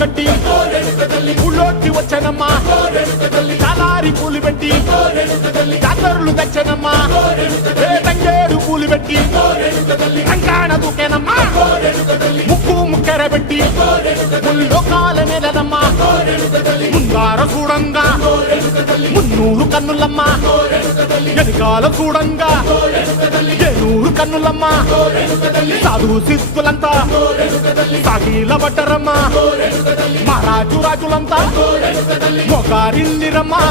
కట్టి ఊళ్ళోకి వచ్చానమ్మా చాలారి పూలు పెట్టి జాతరులు తెచ్చానమ్మా తంగేడు పూలు పెట్టి రంగాణ దూకేనమ్మా ముక్కు ముక్కెర పెట్టి ముల్లోకాల నేలనమ్మా ముందార చూడంగా మున్నూరు కన్నులమ్మా ఎనకాల చూడంగా ఏనూరు కన్నులమ్మా సాధు సిద్ధులంతా సాగిల పడ్డరమ్మా మహారాజు రాజులంతా మొగారిల్లిరమ్మా